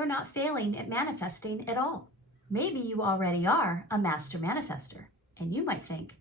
you're not failing at manifesting at all. Maybe you already are a master manifester, and you might think,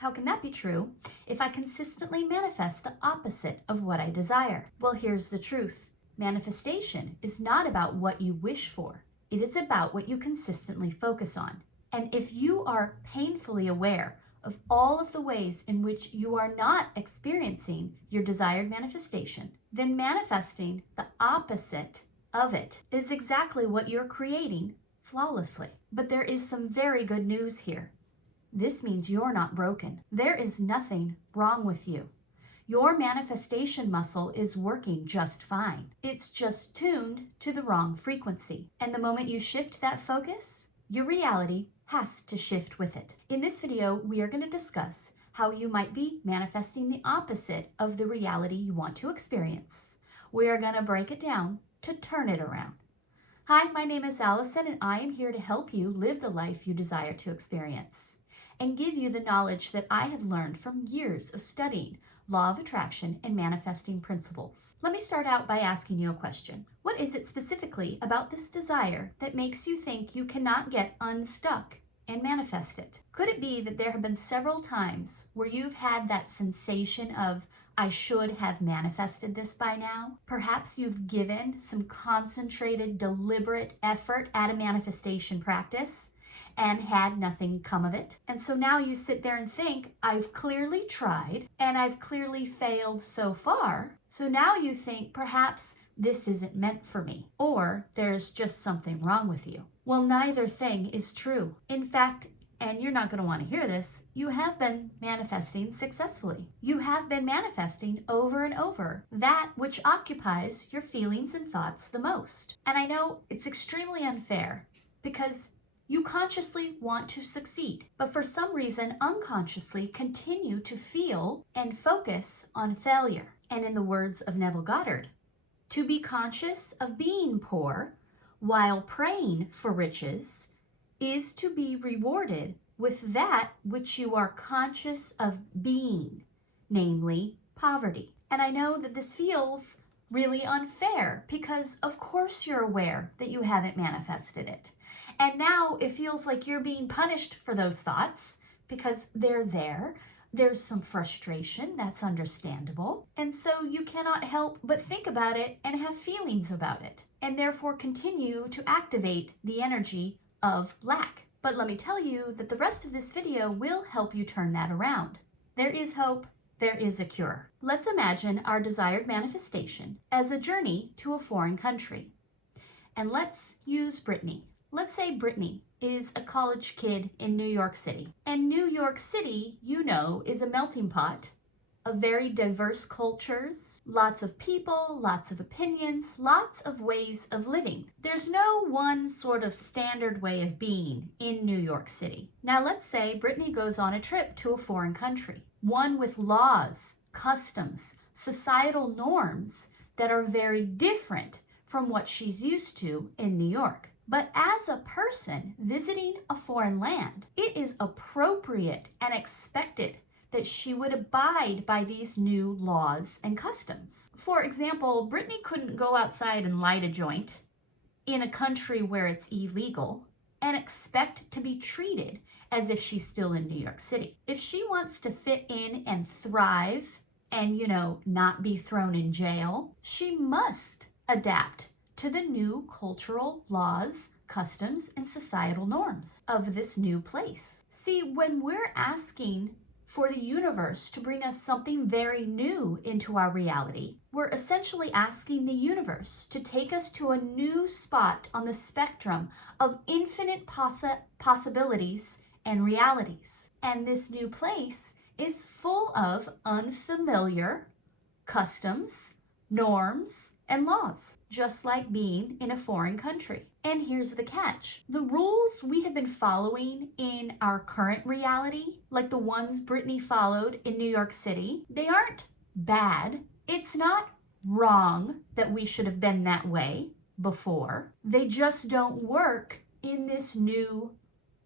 how can that be true if I consistently manifest the opposite of what I desire? Well, here's the truth. Manifestation is not about what you wish for. It is about what you consistently focus on. And if you are painfully aware of all of the ways in which you are not experiencing your desired manifestation, then manifesting the opposite of it is exactly what you're creating flawlessly. But there is some very good news here. This means you're not broken. There is nothing wrong with you. Your manifestation muscle is working just fine. It's just tuned to the wrong frequency. And the moment you shift that focus, your reality has to shift with it. In this video, we are going to discuss how you might be manifesting the opposite of the reality you want to experience. We are going to break it down to turn it around. Hi, my name is Allison, and I am here to help you live the life you desire to experience and give you the knowledge that I have learned from years of studying law of attraction and manifesting principles. Let me start out by asking you a question. What is it specifically about this desire that makes you think you cannot get unstuck and manifest it? Could it be that there have been several times where you've had that sensation of, I should have manifested this by now? Perhaps you've given some concentrated, deliberate effort at a manifestation practice and had nothing come of it. And so now you sit there and think, I've clearly tried and I've clearly failed so far. So now you think perhaps this isn't meant for me, or there's just something wrong with you. Well, neither thing is true. In fact, and you're not going to want to hear this, you have been manifesting successfully. You have been manifesting over and over that which occupies your feelings and thoughts the most. And I know it's extremely unfair because you consciously want to succeed, but for some reason unconsciously continue to feel and focus on failure. And in the words of Neville Goddard, to be conscious of being poor while praying for riches is to be rewarded with that which you are conscious of being, namely poverty. And I know that this feels really unfair because of course you're aware that you haven't manifested it. And now it feels like you're being punished for those thoughts because they're there. There's some frustration, that's understandable. And so you cannot help but think about it and have feelings about it, and therefore continue to activate the energy of lack. But let me tell you that the rest of this video will help you turn that around. There is hope, there is a cure. Let's imagine our desired manifestation as a journey to a foreign country. And let's use Brittany. Let's say Brittany is a college kid in New York City. And New York City, you know, is a melting pot of very diverse cultures, lots of people, lots of opinions, lots of ways of living. There's no one sort of standard way of being in New York City. Now let's say Brittany goes on a trip to a foreign country, one with laws, customs, societal norms that are very different from what she's used to in New York. But as a person visiting a foreign land, it is appropriate and expected that she would abide by these new laws and customs. For example, Brittany couldn't go outside and light a joint in a country where it's illegal and expect to be treated as if she's still in New York City. If she wants to fit in and thrive and, not be thrown in jail, she must adapt to the new cultural laws, customs, and societal norms of this new place. See, when we're asking for the universe to bring us something very new into our reality, we're essentially asking the universe to take us to a new spot on the spectrum of infinite possibilities and realities. And this new place is full of unfamiliar customs, norms, and laws, just like being in a foreign country. And here's the catch. The rules we have been following in our current reality, like the ones Brittany followed in New York City, they aren't bad. It's not wrong that we should have been that way before. They just don't work in this new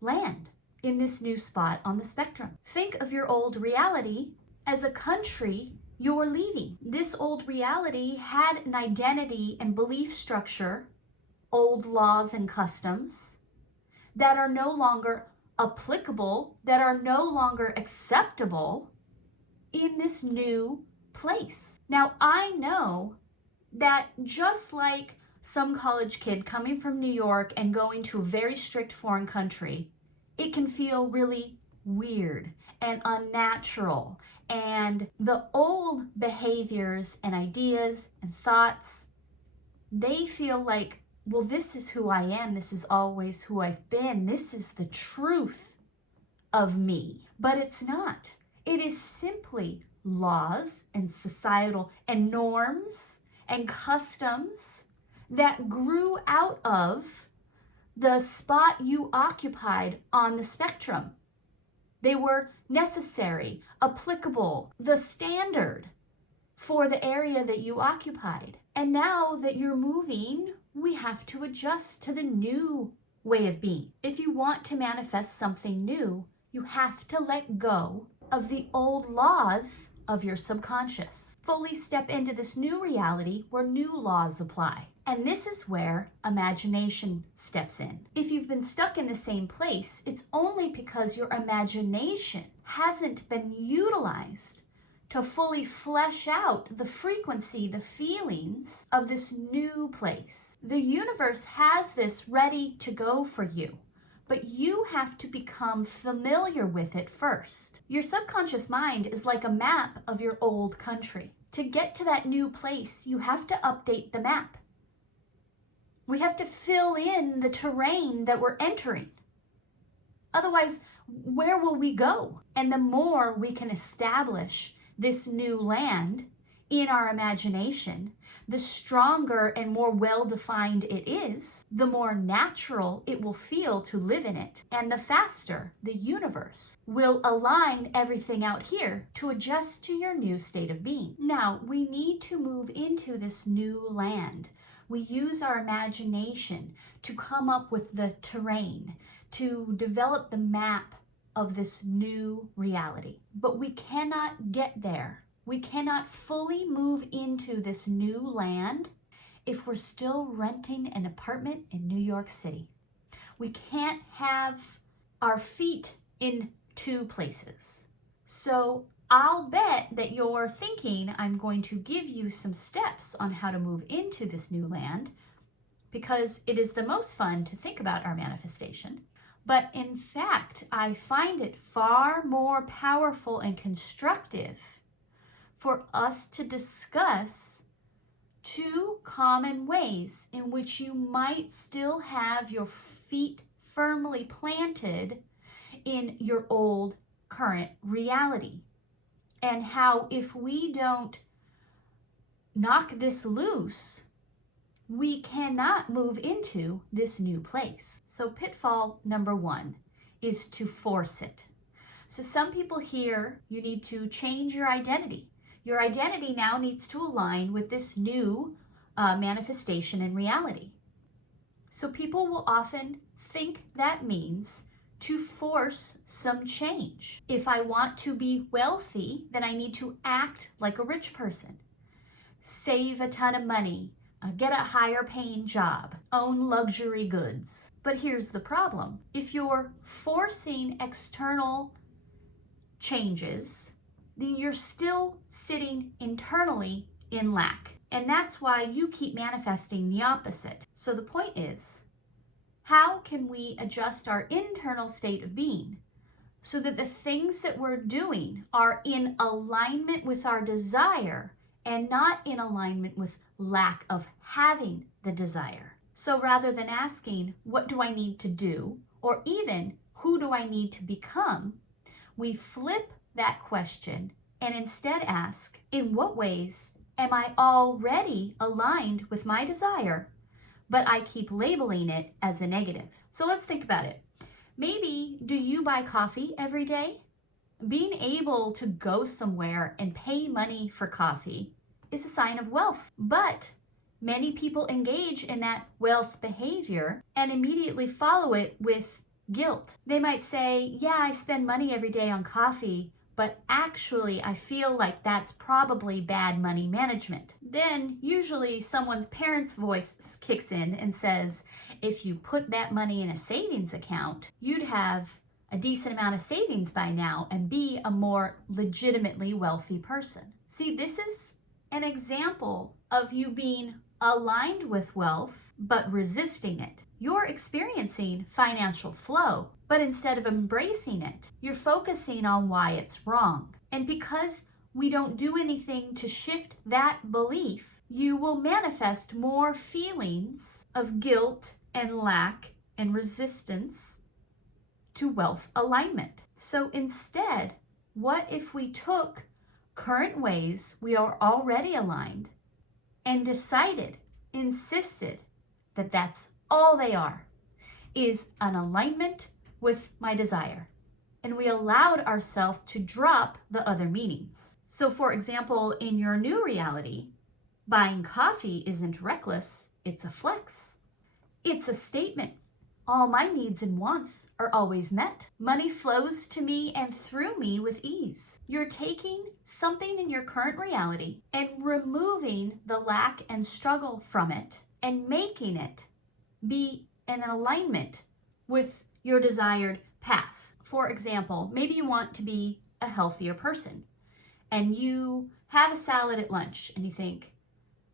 land, in this new spot on the spectrum. Think of your old reality as a country you're leaving. This old reality had an identity and belief structure old laws and customs that are no longer applicable, that are no longer acceptable in this new place. Now, I know that just like some college kid coming from New York and going to a very strict foreign country, it can feel really weird and unnatural. And the old behaviors and ideas and thoughts, they feel like, well, this is who I am. This is always who I've been. This is the truth of me. But it's not. It is simply laws and societal and norms and customs that grew out of the spot you occupied on the spectrum. They were necessary, applicable, the standard for the area that you occupied. And now that you're moving, we have to adjust to the new way of being. If you want to manifest something new, you have to let go of the old laws of your subconscious. Fully step into this new reality where new laws apply. And this is where imagination steps in. If you've been stuck in the same place, it's only because your imagination hasn't been utilized to fully flesh out the frequency, the feelings of this new place. The universe has this ready to go for you, but you have to become familiar with it first. Your subconscious mind is like a map of your old country. To get to that new place, you have to update the map. We have to fill in the terrain that we're entering. Otherwise, where will we go? And the more we can establish this new land in our imagination, the stronger and more well-defined it is, the more natural it will feel to live in it. And the faster the universe will align everything out here to adjust to your new state of being. Now, we need to move into this new land. We use our imagination to come up with the terrain, to develop the map of this new reality. But we cannot get there. We cannot fully move into this new land if we're still renting an apartment in New York City. We can't have our feet in two places. So I'll bet that you're thinking I'm going to give you some steps on how to move into this new land, because it is the most fun to think about our manifestation. But in fact, I find it far more powerful and constructive for us to discuss two common ways in which you might still have your feet firmly planted in your old current reality. And how if we don't knock this loose, we cannot move into this new place. So pitfall number one is to force it. So some people here, you need to change your identity. Your identity now needs to align with this new manifestation and reality. So people will often think that means to force some change. If I want to be wealthy, then I need to act like a rich person, save a ton of money, get a higher paying job, own luxury goods. But here's the problem. If you're forcing external changes, then you're still sitting internally in lack. And that's why you keep manifesting the opposite. So the point is, how can we adjust our internal state of being so that the things that we're doing are in alignment with our desire and not in alignment with lack of having the desire? So rather than asking, what do I need to do? Or even, who do I need to become? We flip that question and instead ask, in what ways am I already aligned with my desire, but I keep labeling it as a negative? So let's think about it. Maybe, do you buy coffee every day? Being able to go somewhere and pay money for coffee is a sign of wealth. But many people engage in that wealth behavior and immediately follow it with guilt. They might say, yeah, I spend money every day on coffee, but actually I feel like that's probably bad money management. Then usually someone's parent's voice kicks in and says, if you put that money in a savings account, you'd have a decent amount of savings by now and be a more legitimately wealthy person. See, this is an example of you being aligned with wealth, but resisting it. You're experiencing financial flow, but instead of embracing it, you're focusing on why it's wrong. And because we don't do anything to shift that belief, you will manifest more feelings of guilt and lack and resistance to wealth alignment. So instead, what if we took current ways we are already aligned and insisted that that's all they are, is an alignment with my desire. And we allowed ourselves to drop the other meanings. So for example, in your new reality, buying coffee isn't reckless, it's a flex. It's a statement. All my needs and wants are always met. Money flows to me and through me with ease. You're taking something in your current reality and removing the lack and struggle from it and making it be in alignment with your desired path. For example, maybe you want to be a healthier person and you have a salad at lunch and you think,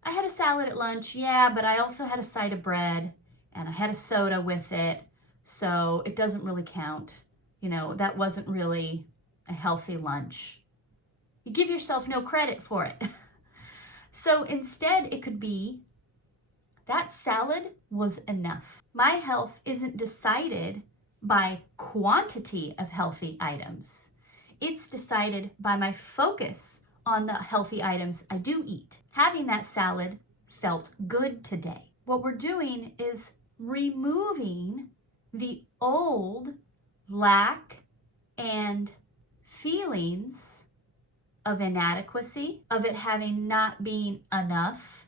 I had a salad at lunch, yeah, but I also had a side of bread and I had a soda with it, so it doesn't really count. You know, that wasn't really a healthy lunch. You give yourself no credit for it. So instead, it could be, that salad was enough. My health isn't decided by quantity of healthy items. It's decided by my focus on the healthy items I do eat. Having that salad felt good today. What we're doing is removing the old lack and feelings of inadequacy, of it having not been enough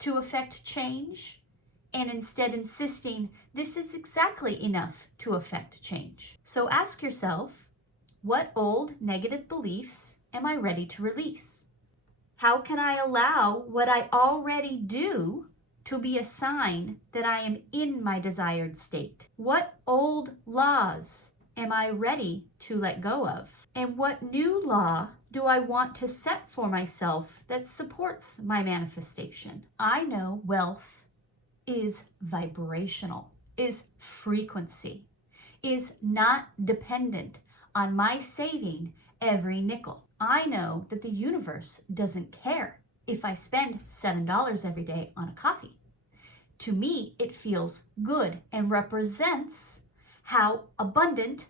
to affect change, and instead insisting this is exactly enough to affect change. So ask yourself, what old negative beliefs am I ready to release? How can I allow what I already do to be a sign that I am in my desired state? What old laws am I ready to let go of? And what new law do I want to set for myself that supports my manifestation? I know wealth is vibrational, is frequency, is not dependent on my saving every nickel. I know that the universe doesn't care if I spend $7 every day on a coffee. To me, it feels good and represents how abundant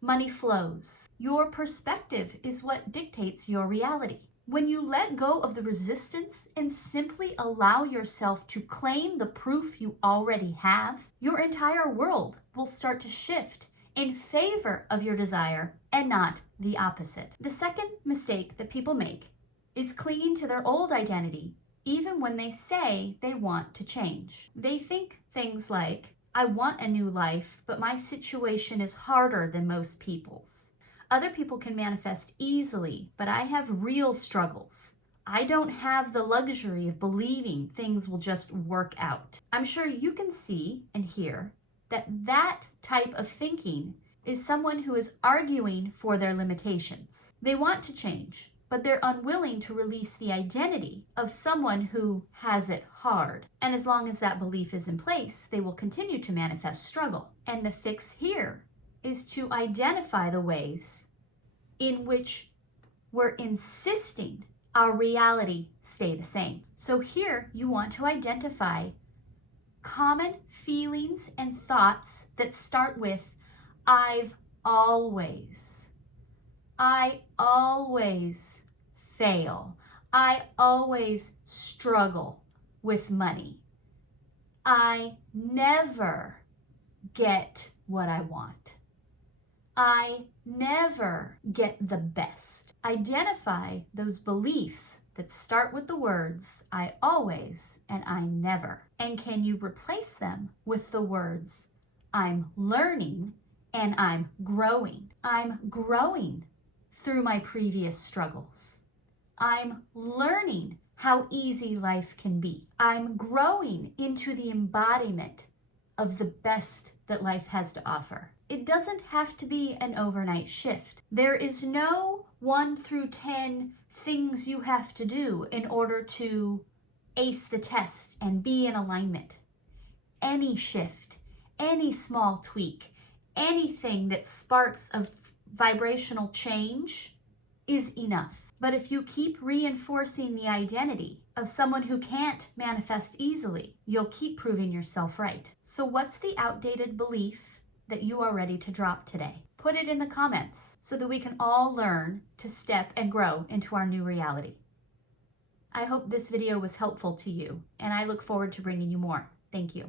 money flows. Your perspective is what dictates your reality. When you let go of the resistance and simply allow yourself to claim the proof you already have, your entire world will start to shift in favor of your desire and not the opposite. The second mistake that people make is clinging to their old identity even when they say they want to change. They think things like, I want a new life, but my situation is harder than most people's. Other people can manifest easily, but I have real struggles. I don't have the luxury of believing things will just work out. I'm sure you can see and hear that that type of thinking is someone who is arguing for their limitations. They want to change, but they're unwilling to release the identity of someone who has it hard. And as long as that belief is in place, they will continue to manifest struggle. And the fix here is to identify the ways in which we're insisting our reality stay the same. So here you want to identify common feelings and thoughts that start with, I always fail. I always struggle with money. I never get what I want. I never get the best. Identify those beliefs that start with the words I always and I never. And can you replace them with the words I'm learning and I'm growing? I'm growing through my previous struggles. I'm learning how easy life can be. I'm growing into the embodiment of the best that life has to offer. It doesn't have to be an overnight shift. There is no 1 through 10 things you have to do in order to ace the test and be in alignment. Any shift, any small tweak, anything that sparks a vibrational change is enough. But if you keep reinforcing the identity of someone who can't manifest easily, you'll keep proving yourself right. So what's the outdated belief that you are ready to drop today? Put it in the comments so that we can all learn to step and grow into our new reality. I hope this video was helpful to you, and I look forward to bringing you more. Thank you.